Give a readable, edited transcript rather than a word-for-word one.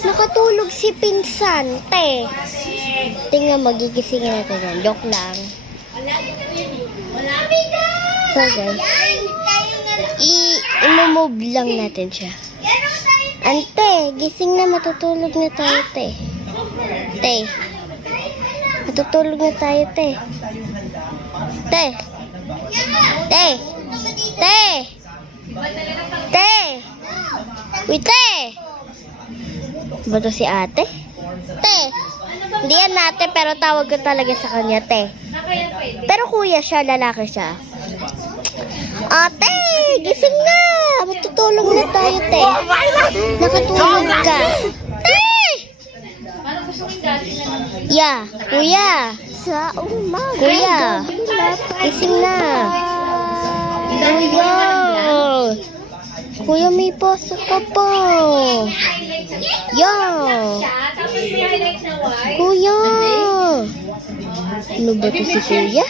Nakatulog si pinsan, te. Tingnan, magigisingin natin yan. Joke lang. So guys, i-move lang natin siya. Ante, gising na, matutulog na tayo, te. Te. Matutulog na tayo, te. Te. Te. Te. Te. Wait, te. Ba to si ate? Te. Hindi yan ate, pero tawag ko talaga sa kanya, te. Pero kuya siya, lalaki siya. Ate, gising na. Matutulog na tayo, te. Nakatulog ka. Te! Yeah, kuya. Sa umaga. Kuya, gising na. Kuya. Kuya, may pasok ka pa. Yeah. Kuya. Ano ba to si kuya?